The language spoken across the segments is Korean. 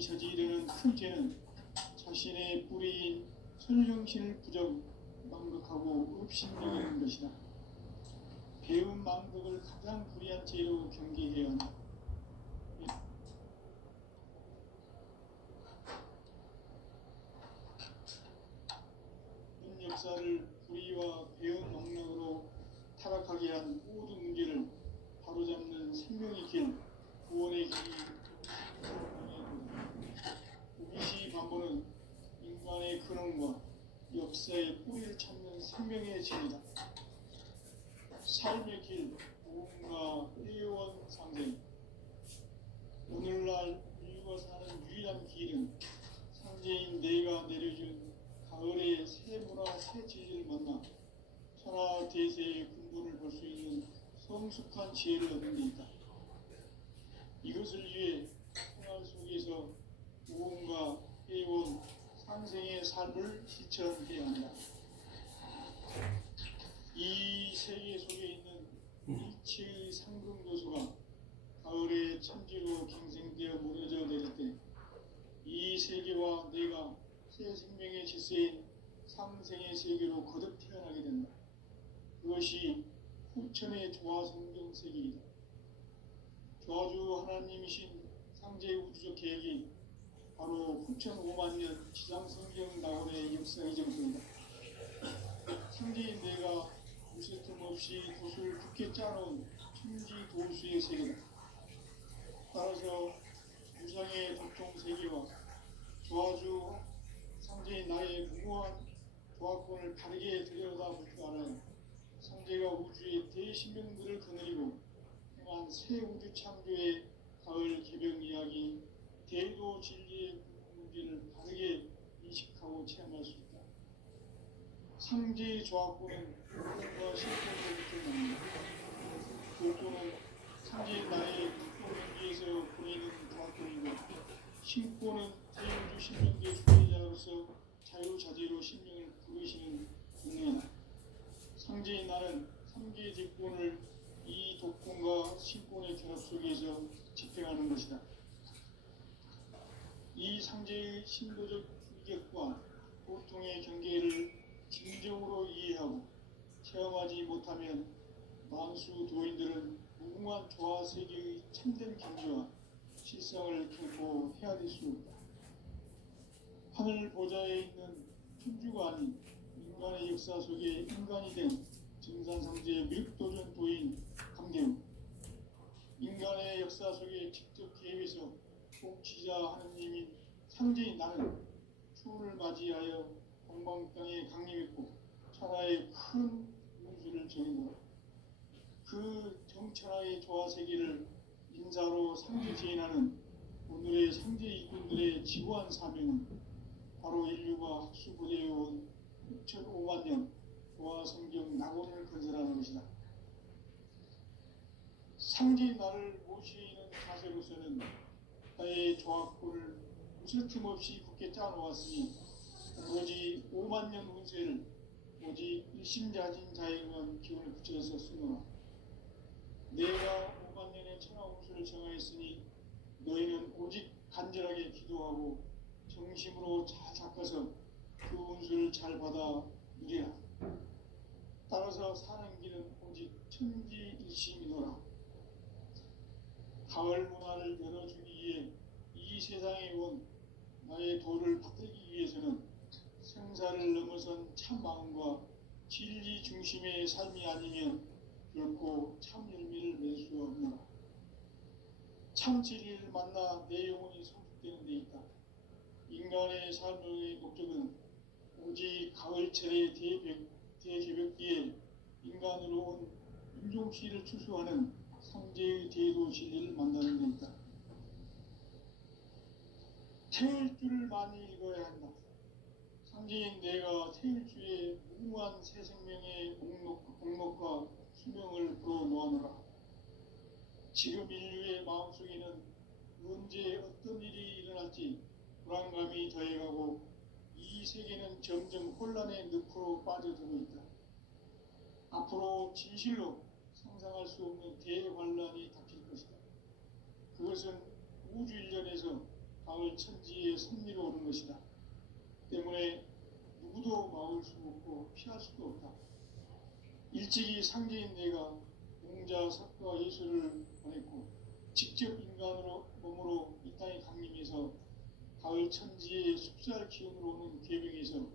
저지르는 큰 죄는 자신의 뿌리인 선령신을 망극하고 업신여기는 것이다. 배운 망극을 가장 불의한 죄로 경계해야 한다. 문 역사를 불의와 배운 망락으로 타락하게 한 모든 문제를 바로잡는 생명의 길, 구원의 길이 우리시 반보는 인간의 근원과 역사의 뿌리를 찾는 생명의 길이다. 삶의 길, 무언가 회원 상생. 오늘날 인류가 사는 유일한 길은 상제인 내가 내려준 가을의 새 문화, 새 진리를 만나 천하 대세의 근본을 볼 수 있는 성숙한 지혜를 얻는 데 있다. 이것을 위해 생활 속에서 무언가 회원 상생의 삶을 실천해야 한다. 이 세계 속에 있는 일체의 상금 요소가 가을의 천지로 갱생되어 무너져 내릴 때 이 세계와 내가 새 생명의 질서인 상생의 세계로 거듭 태어나게 된다. 그것이 후천의 조화성경 세계이다. 조화주 하나님이신 상제 우주적 계획이 바로 후천 5만 년 지상성경 낙원의 역사의 정토이다. 상제인 내가 무슨 틈 없이 돛을 굳게 짜놓은 천지 도수의 세계다. 따라서 무상의 독통 세계와 조화주 상제인 나의 무고한 조화권을 바르게 들여다볼 줄 알아야 상제가 우주의 대신명들을 거느리고 행한 새 우주 창조의 가을 개병 이야기, 대도 진리의 문제를 바르게 인식하고 체험할 수 있다. 상제의 조화권은 무엇과 실존으로부터 납니다. 조화권은 상제의 나의 국보 경기에서 보이는 조화권이고 신권은 대우주 신명계 주권자로서 자유자재로 신명을 부르시는 은혜다. 상제의 나는 3개의 직권을 이 독권과 신권의 결합 속에서 집행하는 것이다. 이 상제의 신도적 규격과 보통의 경계를 진정으로 이해하고 체험하지 못하면 만수 도인들은 무궁한 조화 세계의 참된 경계와 실상을 결코 헤아릴 수 없다. 하늘 보좌에 있는 천주가 아닌 인간의 역사 속에 인간이 된 증산상제의 밀도전 도인 강대우, 인간의 역사 속에 직접 개입해서 통치자 하느님인 상제인 나는 추운을 맞이하여 동방 땅에 강림했고 천하의 큰 운수를 정했노라. 그 정천하의 조화세계를 인사로 상제 제인하는 오늘의 상제 일꾼들의 지구한 사명은 바로 인류가 학수부대해온 6,500만 년 조화성경 낙원을 건설하는 것이다. 상제인 나를 모시는 자세로서는 나의 조화권을 무슨 틈 없이 굳게 짜놓았으니 오로지 5만 년 운세를 오직 일심자진 자에게만 기운을 붙여서 쓰노라. 내가 5만 년의 천하 운수를 정하였으니 너희는 오직 간절하게 기도하고 정심으로 잘 닦아서 그 운수를 잘 받아 누리라. 따라서 사는 길은 오직 천지일심이노라. 가을 문화를 열어주기 위해 이 세상에 온 나의 도를 받들기 위해서는 생사를 넘어선 참 마음과 진리 중심의 삶이 아니면 결코 참 열매를 맺을 수 없노라. 참 진리를 만나 내 영혼이 성숙되는 데 있다. 인간의 삶의 목적은 오직 가을철의 대개벽기에 인간으로 온 인종시를 추수하는 상제의 대도 진리를 만나는 데 있다. 태일주를 많이 읽어야 한다. 상제인 내가 태일주의 무궁한 새 생명의 목록과 수명을 불어놓아노라. 지금 인류의 마음속에는 언제 어떤 일이 일어날지 불안감이 더해가고 이 세계는 점점 혼란의 늪으로 빠져들고 있다. 앞으로 진실로 상상할 수 없는 대환란이 닥칠 것이다. 그것은 우주 일련에서 가을 천지의 선미로 오는 것이다. 때문에 누구도 막을 수 없고 피할 수도 없다. 일찍이 상제인 내가 공자, 석가, 예수를 보냈고 직접 인간으로 몸으로 이 땅에 강림해서 가을 천지의 숲살 기운으로 오는 계명에서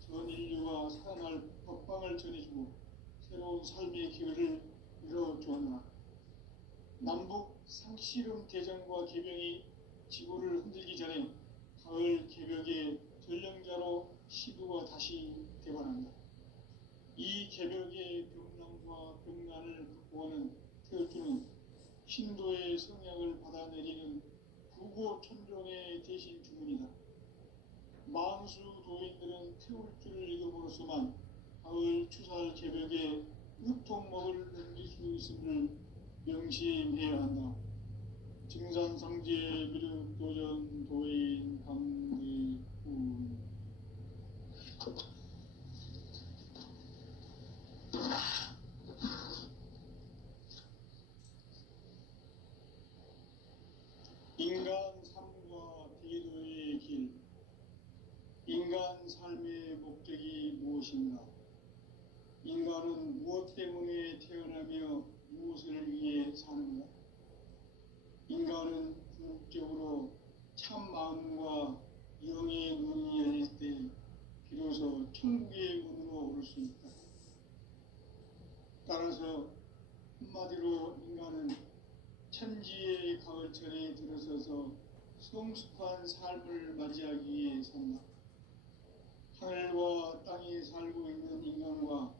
전 인류가 살아날 법방을 전해주고 새로운 삶의 기회를 열어주었노라. 남북 상씨름 대전과 계병이 지구를 흔들기 전에 가을 개벽의 전령자로 시부가 다시 대관한다. 이 개벽의 병난과 병난을 극복하는 태어주는 신도의 성향을 받아내리는 부고천종의 대신 주문이다. 만수 도인들은 태울주를 읽음으로써만 가을 추살 개벽의 으통목을 넘길 수 있음을 명심해야 한다. 증산상제 미륵도전 도인 강대군. 인간 삶과 대도의 길. 인간 삶의 목적이 무엇인가? 인간은 무엇 때문에 태어나며 무엇을 위해 사는가? 인간은 궁극적으로 참 마음과 영의 눈이 열릴 때 비로소 천국의 문으로 올 수 있다. 따라서 한마디로 인간은 천지의 가을철에 들어서서 성숙한 삶을 맞이하기 위해 산다. 하늘과 땅에 살고 있는 인간과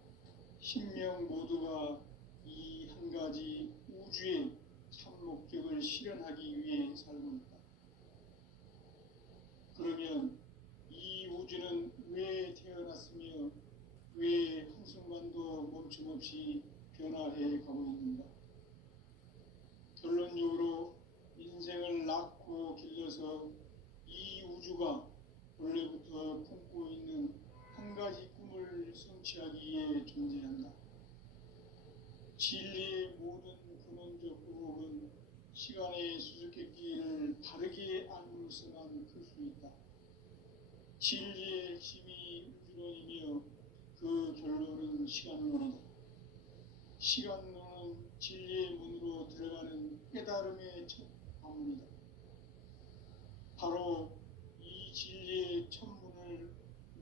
신명 모두가 이 한 가지 우주의 참 목적을 실현하기 위해 살고 있다. 그러면 이 우주는 왜 태어났으며 왜 한순간도 멈춤없이 변화해 가고 있는가? 결론적으로 인생을 낳고 길러서 이 우주가 원래부터 품고 있는 한 가지 꿈을 성취하기 위해 존재한다. 진리의 모든 근원적 의혹은 시간의 수수께끼를 바르게 알므로서만 클 수 있다. 진리의 핵심이 우주론이며 그 결론은 시간론이다. 시간론은 진리의 문으로 들어가는 깨달음의 첫 방문이다. 바로 이 진리의 첫 문을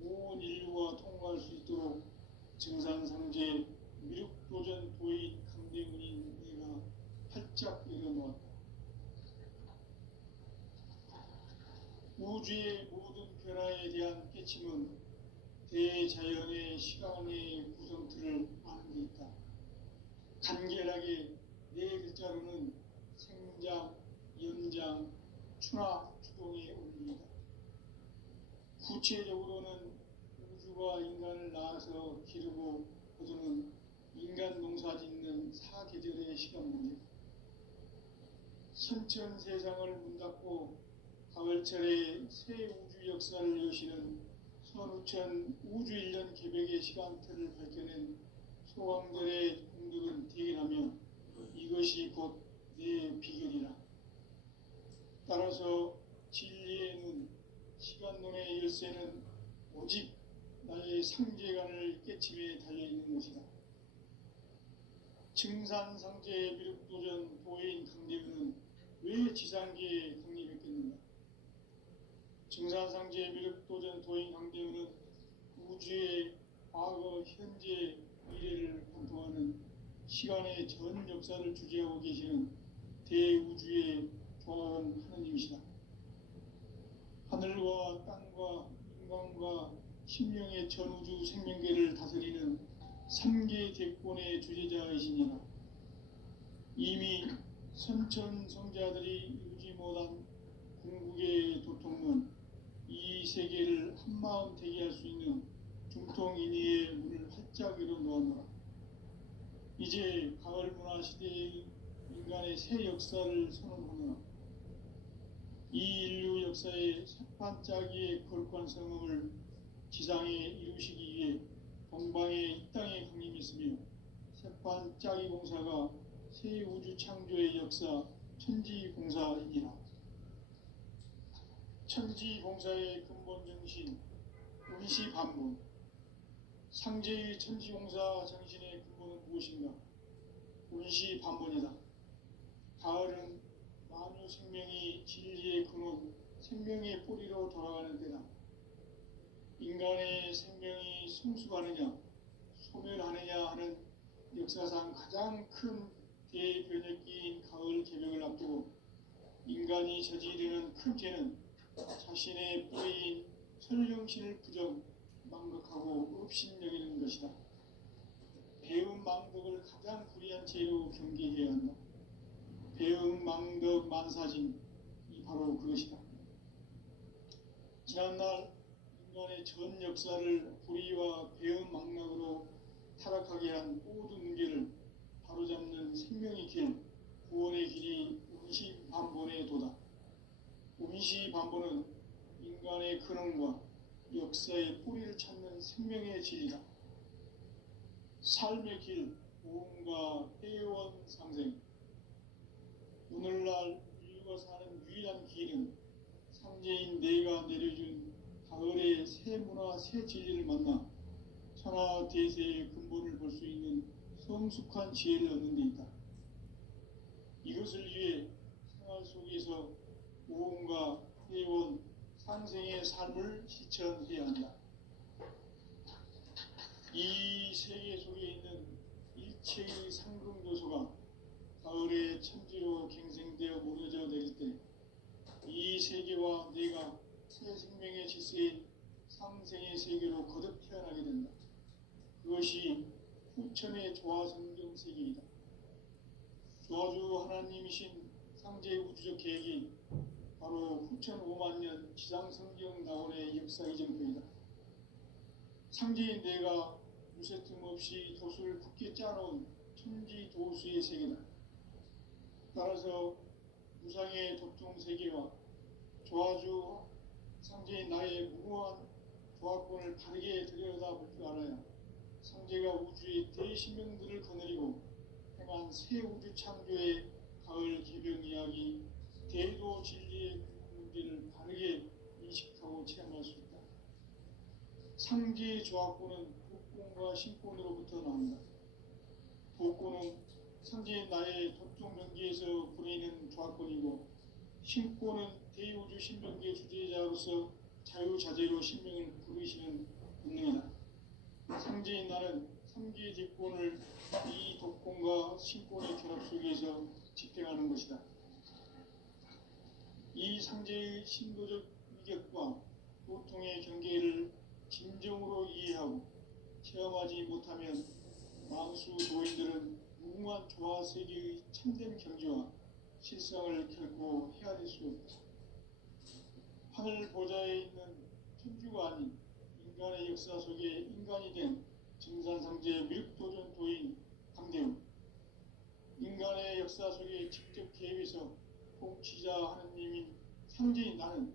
온 인류가 통과할 수 있도록 증산상제 미륵도전 도인 강대문인 내가 활짝 열어놓았다. 우주의 모든 변화에 대한 깨침은 대자연의 시간의 구성틀을 아는 데 있다. 간결하게 네 글자로는 생장, 연장, 추나 추동의 원리이다. 구체적으로는 우주가 인간을 낳아서 기르고 거두는 인간 농사 짓는 사계절의 시간 문제다. 선천 세상을 문 닫고 가을철에 새 우주 역사를 여시는 선우천 우주 1년 개벽의 시간틀을 밝혀낸 소왕들의 공덕은 대견하며 이것이 곧 내 비결이라. 따라서 진리의 눈, 시간론의 열쇠는 오직 나의 상제관을 깨침에 달려있는 것이다. 증산상제 미륵도전 도인 강대문은 왜 지상계에 강림했겠는가? 증산상제 미륵도전 도인 강대문은 우주의 과거, 현재, 미래를 관통하는 시간의 전 역사를 주재하고 계시는 대우주의 조화원 하느님이시다. 하늘과 땅과 인간과 신명의 전우주 생명계를 다스리는 3계 대권의 주재자이시니라. 이미 선천성자들이 이루지 못한 궁극의 도통론, 이 세계를 한마음 되게 할 수 있는 중통인의의 문을 활짝 열어놓았노라. 이제 가을 문화 시대의 인간의 새 역사를 선언하노라. 이 인류 역사의 새반짝이의 거룩한 성음을 지상에 이루시기 위해 동방에 이 땅에 강림했으며 새반짝이 공사가 새 우주 창조의 역사 천지 공사이니라. 천지봉사의 근본 정신, 운시반본. 상제의 천지봉사 정신의 근본은 무엇인가? 운시반본이다. 가을은 만유 생명이 진리의 근원, 생명의 뿌리로 돌아가는 때다. 인간의 생명이 성숙하느냐, 소멸하느냐 하는 역사상 가장 큰 대변혁기인 가을 개명을 앞두고 인간이 저지르는 큰 죄는 자신의 뿌리인 설령신을 부정, 망극하고 업신여기는 것이다. 배음 망덕을 가장 불의한 죄로 경계해야 한다. 배음 망덕 만사진이 바로 그것이다. 지난날 인간의 전 역사를 불의와 배음 망락으로 타락하게 한 모든 문제를 바로잡는 생명의 길, 구원의 길이 운시반본의 도다. 운시반본은 인간의 근원과 역사의 뿌리를 찾는 생명의 진리다. 삶의 길, 모험과 회원 상생. 오늘날 인류가 사는 유일한 길은 상제인 내가 내려준 가을의 새 문화, 새 진리를 만나 천하 대세의 근본을 볼 수 있는 성숙한 지혜를 얻는 데 있다. 이것을 위해 생활 속에서 모험과 회원, 상생의 삶을 실천해야 한다. 이 세계 속에 있는 일체의 상금 요소가 가을의 천지로 갱생되어 무너져 내릴 때 이 세계와 내가 새 생명의 질서인 상생의 세계로 거듭 태어나게 된다. 그것이 후천의 조화성경 세계이다. 조화주 하나님이신 상제의 우주적 계획이 바로 후천 5만 년 지상성경 나원의 역사 이정표이다. 상제인 내가 무쇠틈 없이 도수를 굳게 짜놓은 천지 도수의 세계다. 따라서 무상의 도통 세계와 조화주 상제인 나의 무모한 조화권을 바르게 들여다볼 줄 알아야 상제가 우주의 대신명들을 거느리고 행한 새 우주 창조의 가을 개병 이야기, 대도 진리의 문제를 바르게 인식하고 체험할 수 있다. 상제의 조화권은 복권과 신권으로부터 나온다. 복권은 상제인 나의 도통 경계에서 부리는 조화권이고, 신권은 대우주 신명계 주제자로서 자유자재로 신명을 부르시는 본능이다. 상제인 나는 삼계의 직권을 이 독권과 신권의 결합 속에서 집행하는 것이다. 이 상제의 신도적 위격과 고통의 경계를 진정으로 이해하고 체험하지 못하면 만수 도인들은 무궁한 조화 세계의 참된 경지와 실상을 결코 헤아릴 수 없다. 하늘 보좌에 있는 천주가 아닌 인간의 역사 속에 인간이 된 증산상제 밀도전 도인 강대우. 인간의 역사 속에 직접 개입해서 통치자 하느님인 상제인 나는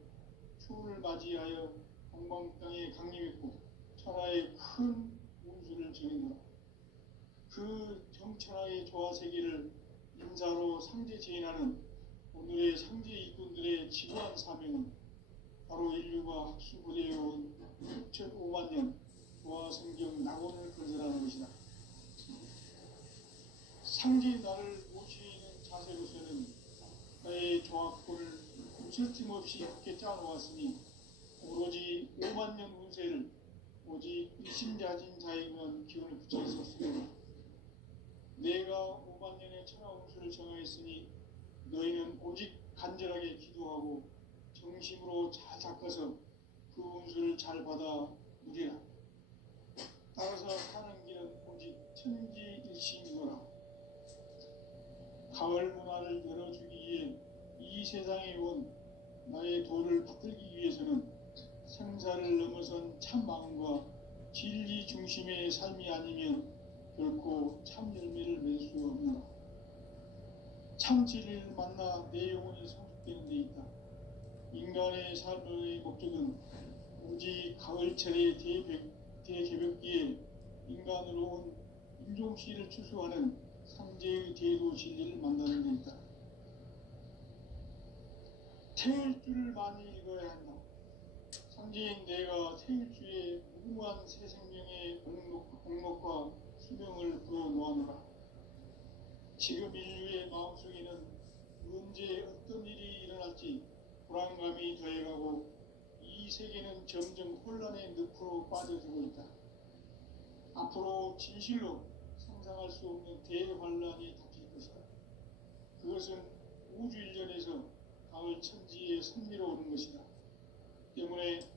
추운을 맞이하여 동방 땅에 강림했고 천하의 큰 운수를 정해노라. 그 정천하의 조화 세계를 인사로 상제 제인하는 오늘의 상제 일꾼들의 지구한 사명은 바로 인류가 학수부대해온 6,5만 년 조화 성경 낙원을 건설하는 것이다. 상제인 나를 모시는 자세로서는 나의 조화권을 무쇠틈 없이 굳게 짜놓았으니 오로지 5만 년 운세를 오직 일심자진 자에게만 기운을 붙여 있었으므로 내가 5만 년의 천하 운수를 정하였으니 너희는 오직 간절하게 기도하고 정심으로 잘 닦아서 그 운수를 잘 받아 누리라. 따라서 사는 길은 오직 천지일심이노라. 가을 문화를 열어주기 위해 이 세상에 온 나의 도를 받들기 위해서는 생사를 넘어선 참 마음과 진리 중심의 삶이 아니면 결코 참 열매를 맺을 수 없노라. 참 진리를 만나 내 영혼이 성숙되는 데 있다. 인간의 삶의 목적은 오직 가을철의 대개벽기에 인간으로 온 인종시를 추수하는 상제의 대도 진리를 만나는 데 있다. 태일 줄을 많이 읽어야 한다. 상제인 내가 태일주의 무궁한 새 생명의 공목과 희명을 불어놓아노라. 지금 인류의 마음속에는 언제 어떤 일이 일어날지 불안감이 더해가고 이 세계는 점점 혼란의 늪으로 빠져들고 있다. 앞으로 진실로 상상할 수 없는 대환란이 닥칠 것이다. 그것은 우주 일전에서 가을 천지의 섭리로 오는 것이다. 때문에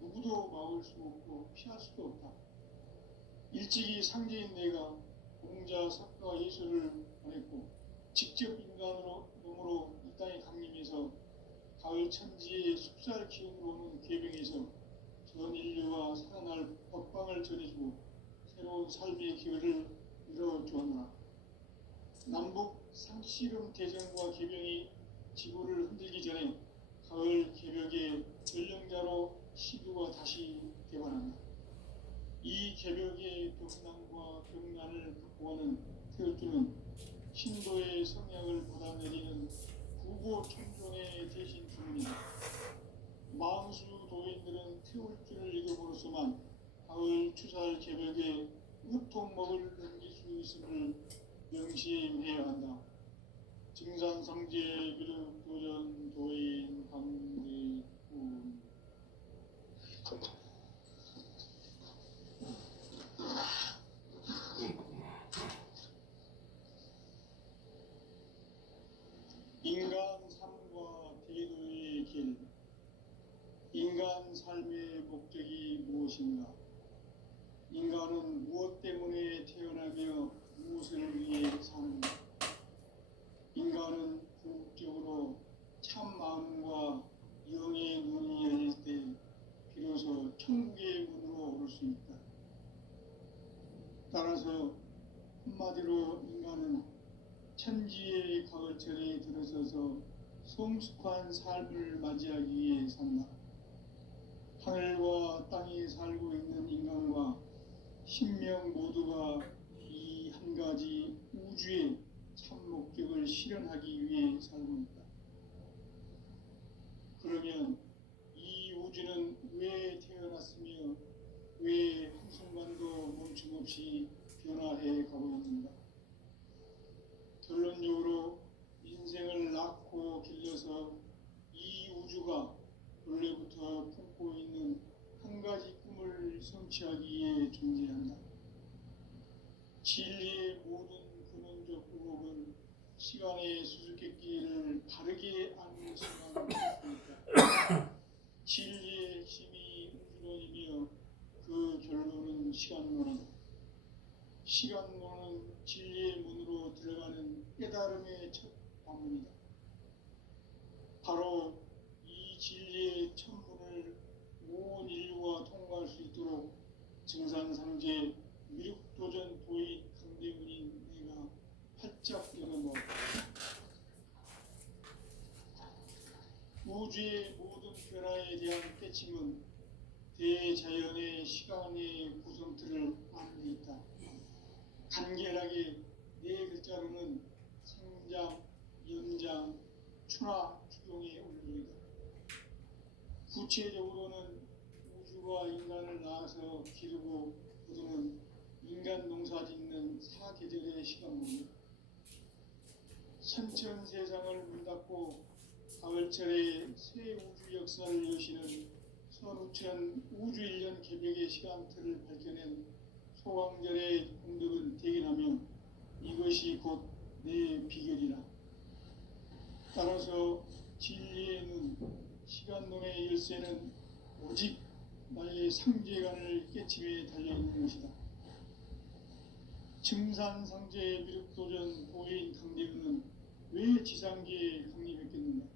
누구도 막을 수 없고 피할 수도 없다. 일찍이 상제인 내가 공자, 석가, 예수를 보냈고 직접 인간으로 이 땅에 강림해서 가을 천지의 숲살 기운으로 오는 계명에서 전 인류와 살아날 법방을 전해주고 새로운 삶의 기회를 이뤄주었노라. 남북 상씨름 대전과 계명이 지구를 흔들기 전에 가을 개벽의 전령자로 시두가 다시 개발한다. 이 개벽의 병난과 병난을 극복하는 태울주는 신도의 성향을 받아내리는 구보 총종의 대신 주문이다. 망수 도인들은 태울주를 읽음으로써만 가을 추살 개벽의 우통목을 넘길 수 있음을 명심해야 한다. 증산성제 비륵 도전 도인 강대군 인간 삶과 대도의 길. 인간 삶의 목적이 무엇인가? 인간은 무엇 때문에 태어나며 무엇을 위해 사는가? 인간은 궁극적으로 참 마음과 영의 눈이 열릴 때 비로소 천국의 문으로 오를 수 있다. 따라서 한마디로 인간은 천지의 가을철에 들어서서 성숙한 삶을 맞이하기 위해 산다. 하늘과 땅에 살고 있는 인간과 신명 모두가 이 한 가지 우주의 참 목적을 실현하기 위해 살고 있다. 그러면 이 우주는 왜 태어났으며 왜 한순간도 멈춤없이 변화해 가고 있는가? 결론적으로 인생을 낳고 길러서 이 우주가 원래부터 품고 있는 한 가지 꿈을 성취하기 위해 존재한다. 진리의 모든 근원적 의혹은 시간의 수수께끼를 바르게 아는 시간을 있다. 진리의 핵심이 우주론이며 그 결론은 시간론이다. 시간론은 진리의 문으로 들어가는 깨달음의 첫 방문이다. 바로 이 진리의 천문을 온 인류가 통과할 수 있도록 증산상제 미륵도전 도인 강대군인 내가 활짝 열어놓았다. 우주의 모든 변화에 대한 깨침은 대자연의 시간의 구성틀을 아는 데 있다. 간결하게 네 글자로는 생장, 연장, 추나 추동의 원리이다. 구체적으로는 우주가 인간을 낳아서 기르고 거두는 인간 농사 짓는 사계절의 시간입니다. 선천 세상을 문 닫고 가을철에 새 우주 역사를 여시는 선우천 우주 1년 개벽의 시간틀을 밝혀낸 소강절의 공덕은 대견하며 이것이 곧 내 비결이라. 따라서 진리의 눈, 시간론의 열쇠는 오직 나의 상제관을 깨침에 달려있는 것이다. 증산상제의 미륵도전 도인 강대군은 왜 지상계에 강림했겠는가?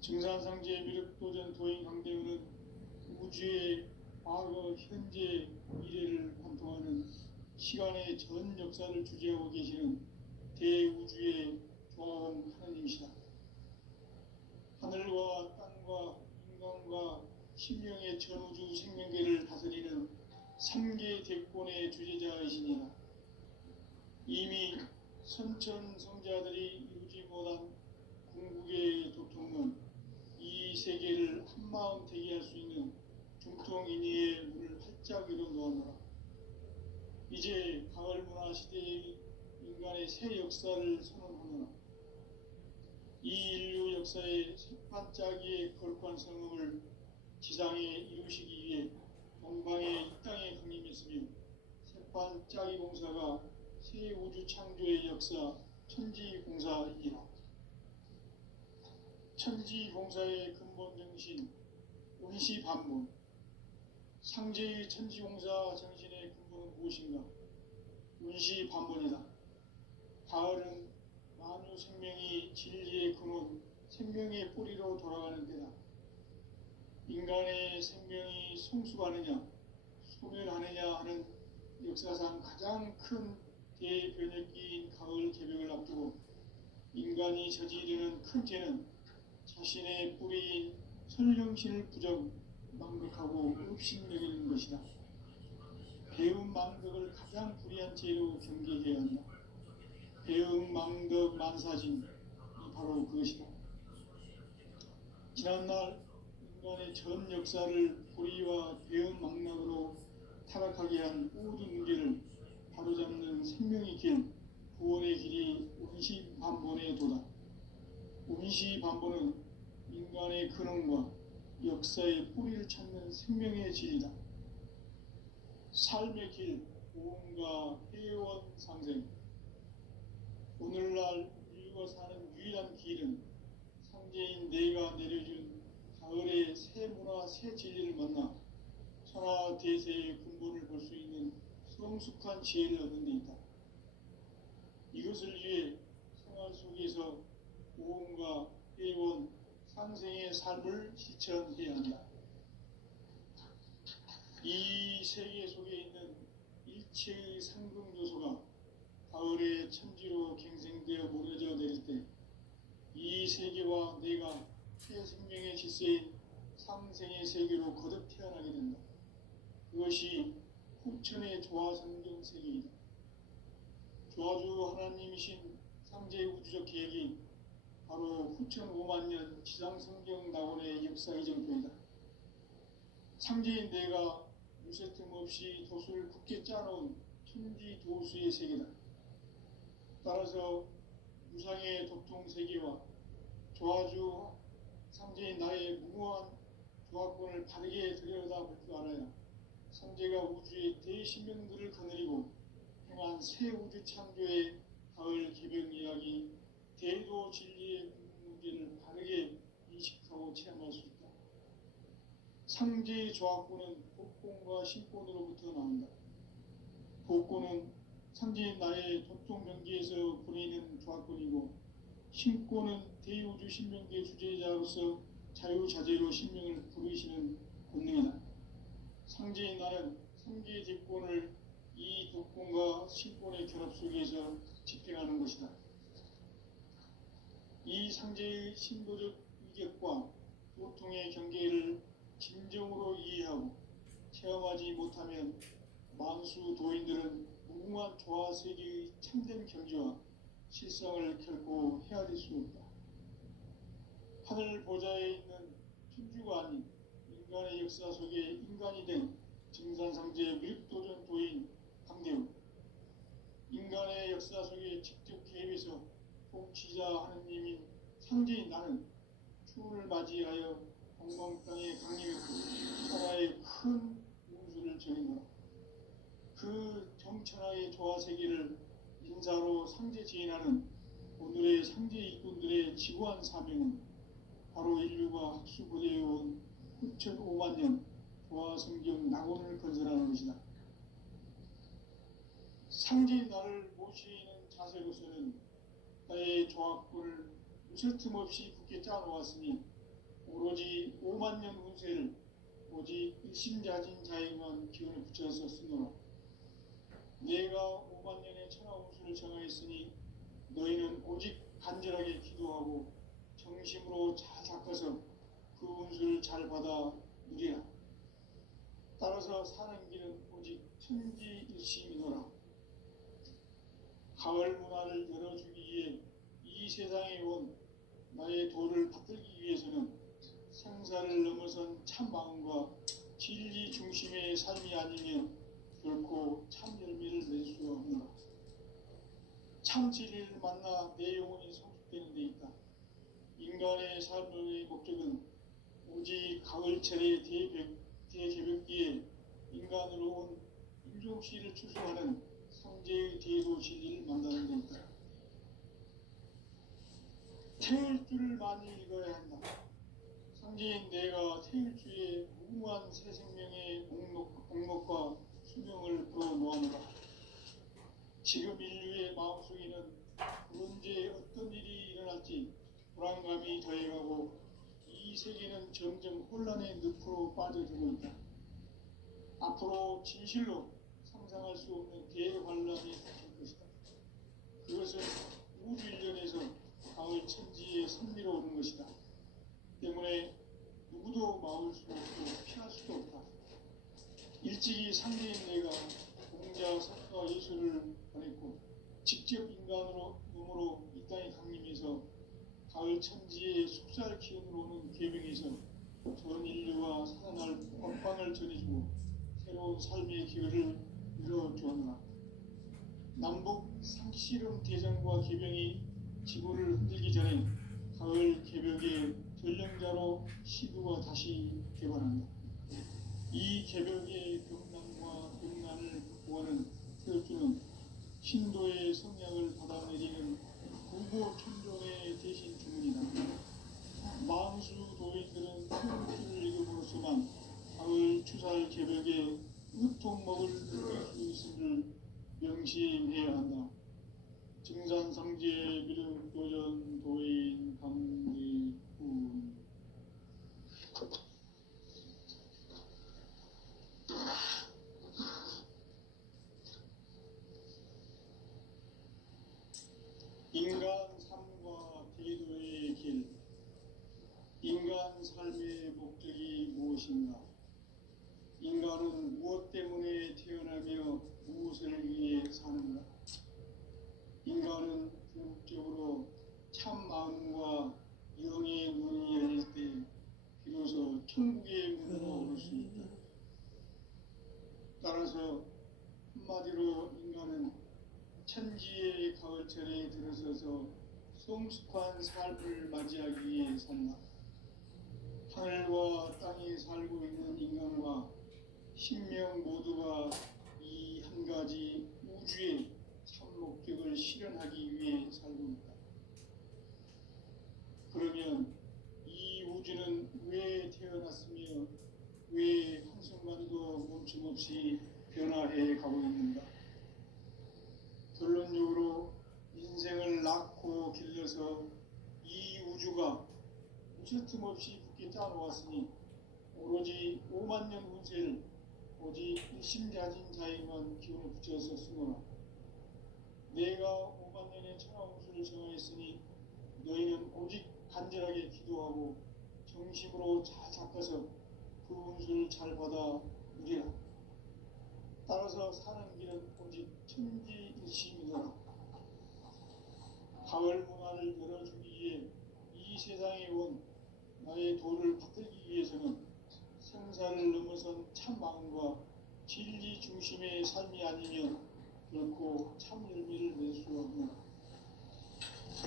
증산상제의 미륵도전 도인 강대군은 우주의 과거, 현재, 미래를 관통하는 시간의 전 역사를 주재하고 계시는 대우주의 조화원 하나님이시다. 하늘과 땅과 인간과 신명의 전우주 생명계를 다스리는 3개 대권의 주제자이시니라. 이미 선천성자들이 이루지 못한 궁극의 도통은 이 세계를 한 참마음 되게 할 수 있는 중통인의의 문을 활짝 열어 놓아노라. 이제 가을 문화 시대의 인간의 새 역사를 선언하노라. 이 인류 역사의 색반짝이의 거룩한 성음을 지상에 이루시기 위해 동방의 이 땅에 강림했으며 색반짝이 공사가 새 우주 창조의 역사 천지공사이라. 천지공사의 근본 정신 운시반본. 상제의 천지공사 정신의 근본은 무엇인가? 운시반본이다. 가을은 만유 생명이 진리의 근원, 생명의 뿌리로 돌아가는 때다. 인간의 생명이 성숙하느냐, 소멸하느냐 하는 역사상 가장 큰 대변혁기인 가을 개벽을 앞두고 인간이 저지르는 큰 죄는 자신의 뿌리인 선령신을 망극하고 업신여기는 것이다. 배움 망덕을 가장 불의한 죄로 경계해야 한다. 배움 망덕 만사진이 바로 그것이다. 지난날 인간의 전 역사를 불의와 배움 망락으로 타락하게 한 모든 문제를 바로잡는 생명의 길, 구원의 길이 운시반본의 도다. 운시반본은 인간의 근원과 역사의 뿌리를 찾는 생명의 질이다. 삶의 길, 보험과 회원 상생. 오늘날 인류가 사는 유일한 길은 상제인 내가 내려준 가을의 새 문화, 새 진리를 만나 천하 대세의 근본을 볼 수 있는 성숙한 지혜를 얻는 데 있다. 이것을 위해 생활 속에서 보험과 회원, 상생의 삶을 실천해야 한다. 이 세계 속에 있는 일체의 상금 요소가 가을의 천지로 갱생되어 무너져 내릴 때 이 세계와 내가 새 생명의 질서인 상생의 세계로 거듭 태어나게 된다. 그것이 후천의 조화성경 세계이다. 조화주 하나님이신 상제의 우주적 계획이 바로 후천 5만 년 지상성경 낙원의 역사 이정표이다. 상제인 내가 유세틈 없이 도수를 굳게 짜놓은 천지 도수의 세계다. 따라서 무상의 도통 세계와 조화주 상제인 나의 무모한 조화권을 바르게 들여다볼 줄 알아야 상제가 우주의 대신명들을 거느리고 행한 새 우주 창조의 가을 개벽 이야기, 대도 진리의 문제를 바르게 인식하고 체험할 수 있다. 상제의 조화권은 복권과 신권으로부터 나온다. 복권은 상제인 나의 도통 경계에서 보내는 조화권이고, 신권은 대우주 신명계 주제자로서 자유자재로 신명을 부르시는 권능이다. 상제인 나는 상제의 대권을 이 도권과 신권의 결합 속에서 집행하는 것이다. 이 상제의 신도적 위격과 도통의 경계를 진정으로 이해하고 체험하지 못하면 만수 도인들은 무궁한 조화세계의 참된 경지와 실상을 결코 헤아릴 수 없다. 하늘 보좌에 있는 천주가 아닌 인간의 역사 속에 인간이 된 증산상제 밀도전 도인 강대우, 인간의 역사 속에 직접 개입해서 통치자 하느님인 상제인 나는 추운을 맞이하여 동방 땅에 강림했고 천하의 큰 운수를 전해노라. 그 정천하의 조화세계를 인사로 상제 지인하는 오늘의 상제 일꾼들의 지구한 사명은 바로 인류가 학수고대해온 후천 5만 년 조화성경 낙원을 건설하는 것이다. 상제인 나를 모시는 자세로서는 나의 조화권을 무쇠 틈 없이 굳게 짜놓았으니 오로지 5만 년 운세를 오직 일심자진 자에게만 기운을 붙여서 쓰노라. 내가 5만 년의 천하 운수를 정하였으니 너희는 오직 간절하게 기도하고 정심으로 잘 닦아서 그 운수를 잘 받아 누리라. 따라서 사는 길은 오직 천지일심이노라. 가을 문화를 열어주기 위해 이 세상에 온 나의 도를 받들기 위해서는 생사를 넘어선 참 마음과 진리 중심의 삶이 아니면 결코 참 열매를 낼 수 없노라. 참 진리를 만나 내 영혼이 성숙되는 데 있다. 인간의 삶의 목적은 오직 가을철의 대개벽기에 인간으로 온 인종씨를 추수하는 성제의 대도 진리를 만나는 데 있다. 태울 줄을 많이 읽어야 한다. 성제인 내가 태울 주의 무궁한 새 생명의 목록과 수명을 풀어놓아노라. 지금 인류의 마음속에는 언제 어떤 일이 일어날지 불안감이 더해가고 이 세계는 점점 혼란의 늪으로 빠져들고 있다. 앞으로 진실로 상상할 수 없는 대환란이 닥칠 것이다. 그것은 우주 일련에서 가을 천지의 선미로 오는 것이다. 때문에 누구도 막을 수 없고 피할 수도 없다. 일찍이 상대인 내가 공자, 석가, 예수를 보냈고 직접 인간으로 몸으로 이 땅에 강림해서 가을 천지의 속살 기운으로 오는 계명에서 전 인류와 살아날 법방을 전해주고 새로운 삶의 기회를 열어주었노라. 남북 상씨름 대전과 개병이 지구를 흔들기 전에 가을 개벽의 전령자로 시도가 다시 개발한다. 이 개벽의 병난과 병난을 극복하는 태엽주는 신도의 성량을 받아내리는 구보 천종의 대신 주문이다. 만수 도인들은 태엽주를 읽음으로써만 가을 추살 개벽의 으통먹을 느낄 수 있음을 명심해야 한다. 증산상제 미륵도전 도인 강리군. 인간 삶과 대도의 길. 인간 삶의 목적이 무엇인가? 인간은 무엇 때문에 태어나며 무엇을 위해 사는가? 인간은 궁극적으로 참 마음과 영의 문이 열릴 때 비로소 천국의 문으로 오를 수 있다. 따라서 한마디로 인간은 천지의 가을철에 들어서서 성숙한 삶을 맞이하기 위해 산다. 하늘과 땅에 살고 있는 인간과 신명 모두가 이 한 가지 우주의 참 목적을 실현하기 위해 살고 있다. 그러면 이 우주는 왜 태어났으며 왜 한순간도 멈춤없이 변화해 가고 있는가? 결론적으로 인생을 낳고 길러서 이 우주가 무쇠틈 없이 굳게 짜놓았으니 오로지 5만 년 운세를 오직 일심자진 자에게만 기운을 붙여서 쓰노라. 내가 5만 년의 천하 운수를 정하였으니 너희는 오직 간절하게 기도하고 정심으로 잘 잡아서 그 운수를 잘 받아 누리라. 따라서 사는 길은 오직 천지일심이더라. 가을 문화를 열어주기 위해 이 세상에 온 나의 도를 붙들기 위해서는 생사를 넘어선 참 마음과 진리 중심의 삶이 아니면 결코 참 열매를 낼 수 없노라.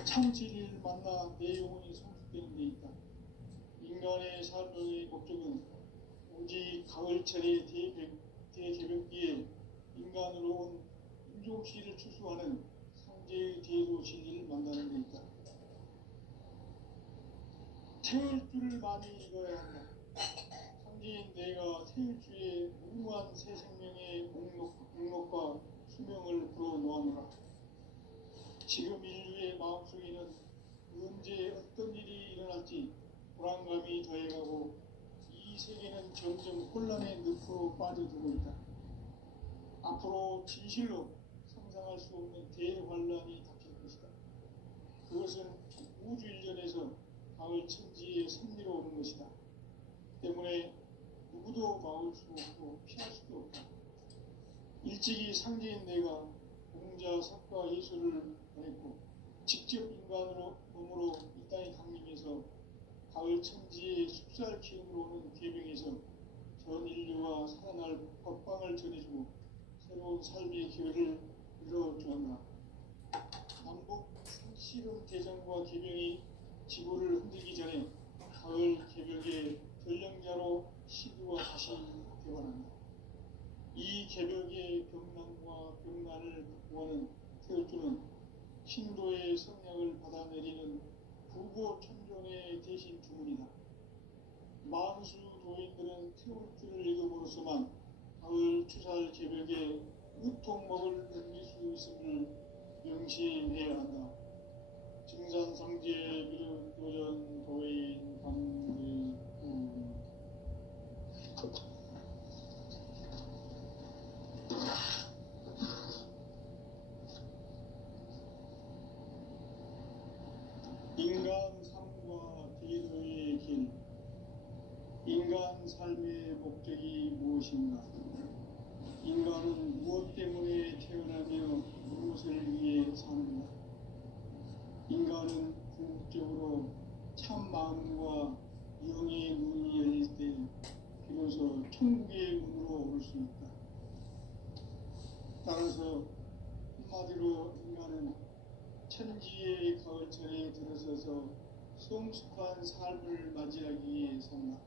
참 진리를 만나 내 영혼이 성숙되는 데 있다. 인간의 삶의 목적은 오직 가을철의 대개벽기에 인간으로 온 인종씨를 추수하는 성제의 대도 진리를 만나는 데 있다. 태울 줄을 많이 읽어야 한다. 성제인 내가 태울 주의 무궁한 새 생명의 목록과 수명을 풀어놓아노라. 지금 인류의 마음속에는 언제 어떤 일이 일어날지 불안감이 더해가고 이 세계는 점점 혼란의 늪으로 빠져들고 있다. 앞으로 진실로 상상할 수 없는 대환란이 닥칠 것이다. 그것은 우주 일련에서 가을 천지의 선미로 오는 것이다. 때문에 누구도 막을 수 없고 피할 수도 없다. 일찍이 상제인 내가 공자, 석가, 예수를 보냈고 직접 인간으로 몸으로 이 땅에 강림해서 가을 천지의 숲살 기운으로 오는 계명에서 전 인류와 살아날 법방을 전해주고 새로운 삶의 기회를 열어주었나. 남북 씨름 대전과 계명이 지구를 흔들기 전에 가을 개벽의 전령자로 시드와 다시 대관한다. 이 개벽의 병난과 병난을 극복하는 태우주는 신도의 성약을 받아내리는 부고 천존의 대신 주문이다. 만수 도인들은 태울주를 읽음으로써만 가을 추살 개벽의 우통목을 넘길 수 있음을 명심해야 한다. 증산상제 미륵도전 도인 강대구 인간 삶과 기도의 길. 인간 삶의 목적이 무엇인가? 인간은 무엇 때문에 태어나며 무엇을 위해 사는가? 인간은 궁극적으로 참 마음과 영의 문이 열릴 때 비로소 천국의 문으로 올 수 있다. 따라서 한마디로 인간은 천지의 가을철에 들어서서 성숙한 삶을 맞이하기 위해 산다.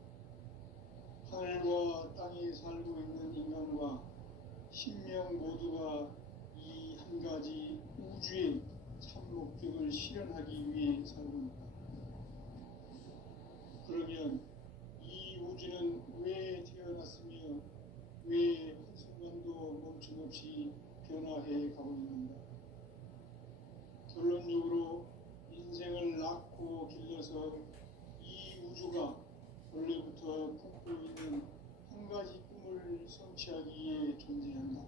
하늘과 땅에 살고 있는 인간과 신명 모두가 이 한 가지 우주의 참 목적을 실현하기 위해 살고 있다. 그러면 이 우주는 왜 태어났으며 왜 한순간도 멈춤없이 변화해 가고 있는가? 결론적으로 인생을 낳고 길러서 이 우주가 원래부터 품고 있는 한 가지 꿈을 성취하기 위해 존재한다.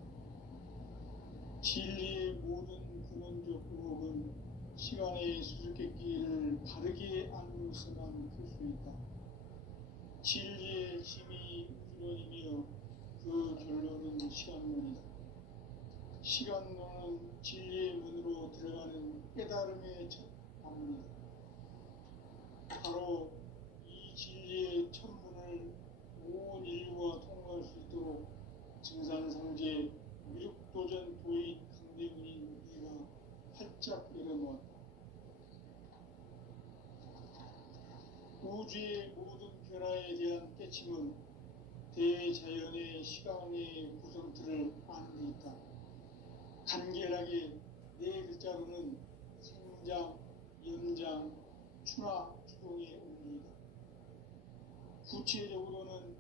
진리의 모든 근원적 의혹은 시간의 수수께끼를 바르게 알므로서만 풀 수 있다. 진리의 힘이 우주론이며 그 결론은 시간론이다. 시간론은 진리의 문으로 들어가는 깨달음의 첫 관문이다. 바로 이 진리의 첫 문을 온 인류가 통과할 수 있도록 증산상제 미륵도전 도인 강대문인 내가 활짝 열어놓았다. 우주의 모든 변화에 대한 깨침은 대자연의 시간의 구성틀을 아는 데 있다. 간결하게 네 글자로는 생장, 연장, 추나 추동의 의미이다. 구체적으로는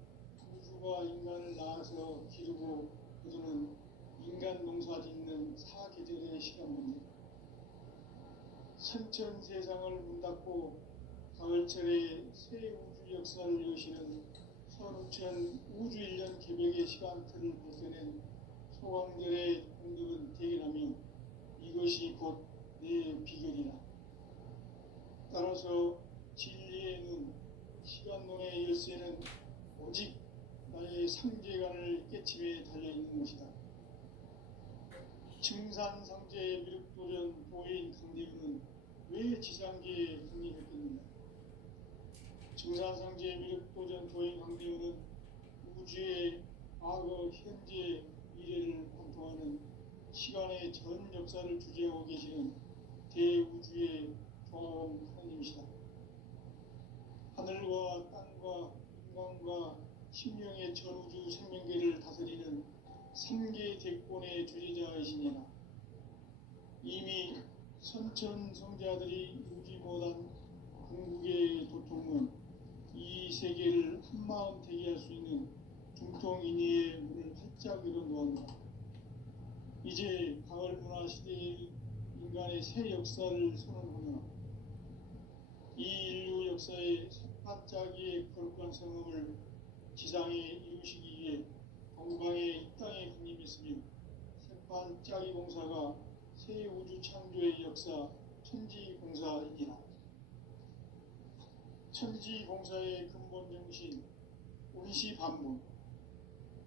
우주가 인간을 낳아서 기르고 거두는 인간 농사 짓는 사계절의 시간입니다. 선천 세상을 문 닫고 가을철에 새 우주 역사를 여시는 선우천 우주 1년 개벽의 시간틀을 벗겨낸 소강들의 공덕은 대견하며 이것이 곧 내 비결이라. 따라서 진리의 눈, 시간론의 열쇠는 오직 나의 상제관을 깨침에 달려있는 것이다. 증산상제의 미륵도전 도인 강대우는 왜 지상계에 국립했겠는가? 증산상제의 미륵도전 도인 강대우는 우주의 과거, 현재, 미래를 관통하는 시간의 전 역사를 주재하고 계시는 대우주의 종합 하나님이시다. 하늘과 땅과 인간과 신명의 전우주 생명계를 다스리는 3개 대권의 주제자이시니라. 이미 선천성자들이 누리지 못한 궁극의 도통은 이 세계를 한마음 되게 할 수 있는 중통인의의 문을 활짝 열어놓았다. 이제 가을 문화 시대의 인간의 새 역사를 선언하며 이 인류 역사의 반짝이의 거룩한 성음을 지상에 이루시기 위해 동방에 이 땅에 군림했으며 새반짝이 공사가 새 우주 창조의 역사 천지공사이니라. 천지공사의 근본 정신 운시반문.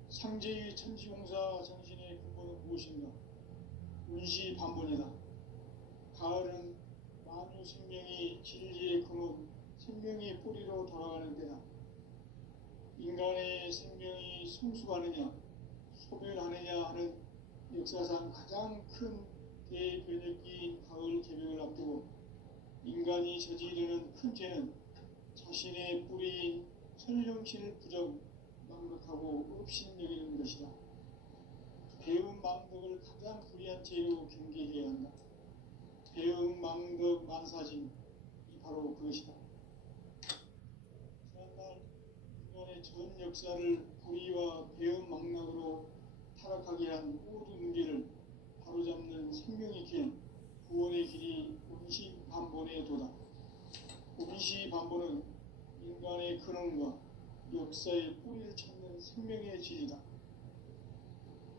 상제의 천지공사 정신의 근본은 무엇인가? 운시반문이다. 가을은 만유 생명이 진리의 근원 생명의 뿌리로 돌아가는 때다. 인간의 생명이 성숙하느냐 소멸하느냐 하는 역사상 가장 큰 대변혁기인 가을 개벽을 앞두고 인간이 저지르는 큰 죄는 자신의 뿌리인 선령신을 부정망각하고 업신여기는 것이다. 배은망덕을 가장 불의한 죄로 경계해야 한다. 배은망덕 만사진이 바로 그것이다. 지난날 인간의 전 역사를 불의와 배은망락으로 타락하게 한 모든 문제를 바로잡는 생명의 길, 구원의 길이 운시반본의 도다. 운시반본은 인간의 근원과 역사의 뿌리를 찾는 생명의 길이다.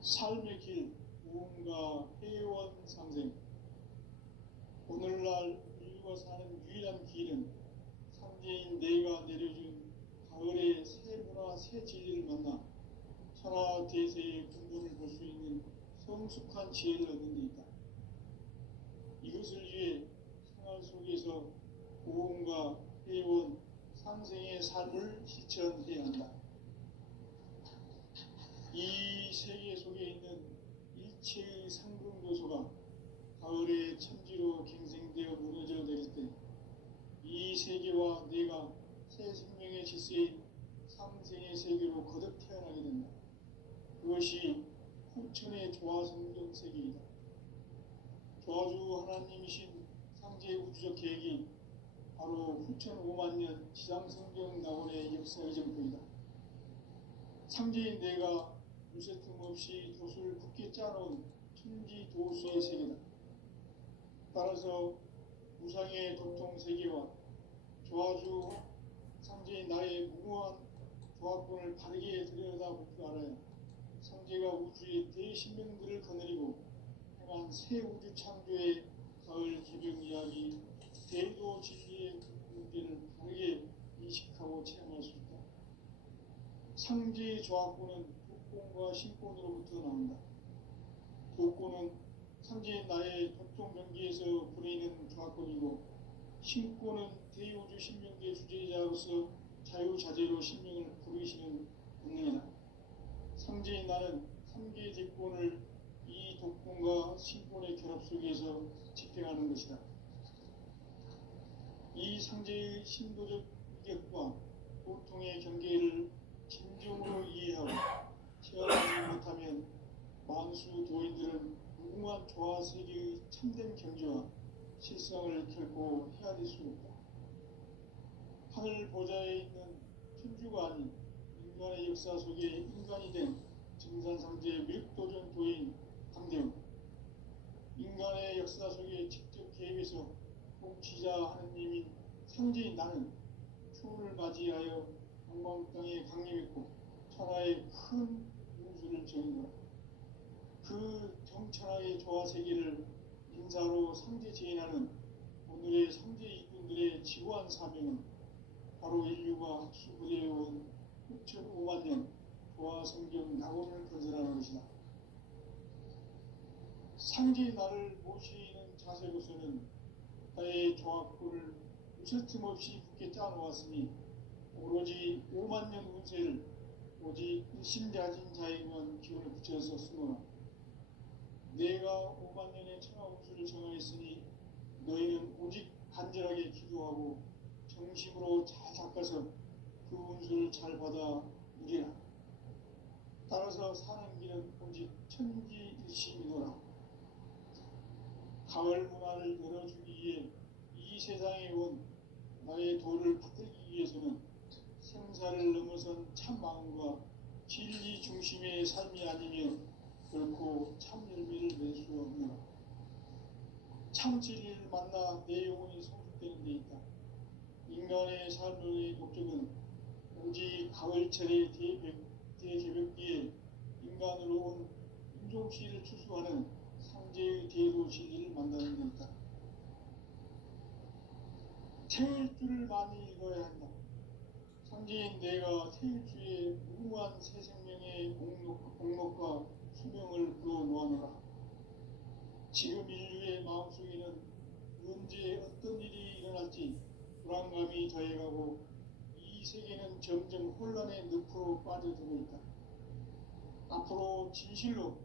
삶의 길, 무언가 회원 상생. 오늘날 인류가 사는 유일한 길은 상제인 내가 내려준 가을의 새 문화, 새 진리를 만나 천하 대세의 근본을 볼 수 있는 성숙한 지혜를 얻는 데 있다. 이것을 위해 생활 속에서 고음과 회원, 상생의 삶을 실천해야 한다. 이 세계 속에 있는 일체의 상등 요소가 가을의 천지로 갱생되어 무너져 내릴 때 이 세계와 내가 새 생명의 질서인 상생의 세계로 거듭 태어나게 된다. 그것이 후천의 조화성경 세계이다. 조화주 하나님이신 상제 우주적 계획이 바로 후천 5만 년 지상성경 낙원의 역사의 전부이다. 상제인 내가 무쇠 틈 없이 돛을 굳게 짜놓은 천지 도수의 세계다. 따라서 무상의 도통 세계와 조화주 상제인 나의 무모한 조합권을 바르게 들여다볼 줄 알아야 상제가 우주의 대신명들을 거느리고 행한 새 우주 창조의 가을 개벽 이야기 대도 진리의 문제를 바르게 인식하고 체험할 수 있다. 상제의 조합권은 독권과 신권으로부터 나온다. 독권은 상제인 나의 도통 경계에서 부리는 조합권이고 신권은 대우주 신명계 주제자로서 자유자재로 신명을 부르시는 본능이다. 상제인 나는 3개의 대권을 이 독권과 신권의 결합 속에서 집행하는 것이다. 이 상제의 신도적 위격과 보통의 경계를 진정으로 이해하고 체험하지 못하면 만수 도인들은 무궁한 조화 세계의 참된 경지와 실상을 결코 헤아릴 수 없다. 하늘 보좌에 있는 천주가 아닌 인간의 역사 속에 인간이 된 증산상제 밀도전 도인 강대훈, 인간의 역사 속에 직접 개입해서 통치자 하느님인 상제인 나는 추운을 맞이하여 동방 땅에 강림했고 천하의 큰 운수를 정인노라. 그 정천하의 조화 세계를 인사로 상제 제인하는 오늘의 상제 이꾼들의 지구한 사명은 바로 인류가 학수부대해온 6,5만 년 조화 성경 낙원을 건설하는 것이다. 상제의 나를 모시는 자세로서는 나의 조합구를 무쇠틈 없이 굳게 짜놓았으니 오로지 5만 년 운세를 오직 일심자진 자에게만 기운을 붙여서 쓰노라. 내가 5만 년의 천하 운수를 정하였으니 너희는 오직 간절하게 기도하고 정심으로 잘 닦아서 그 운수를 잘 받아 누리라. 따라서 사는 길은 오직 천지일심이노라. 가을 문화를 열어주기 위해 이 세상에 온 나의 도를 붙들기 위해서는 생사를 넘어선 참 마음과 진리 중심의 삶이 아니면 결코 참 열매를 낼 수 없노라. 참 진리를 만나 내 영혼이 성숙되는 데 있다. 인간의 삶의 목적은 오직 가을철의 대개벽기에 인간으로 온 인종씨를 추수하는 상제의 대도 진리를 만나는 데 있다. 태일주를 많이 읽어야 한다. 상제인 내가 태일주의 무궁한 새 생명의 공목과 수명을 불어놓아노라. 지금 인류의 마음속에는 언제 어떤 일이 일어날지 불안감이 더해가고 이 세계는 점점 혼란의 늪으로 빠져들고 있다. 앞으로 진실로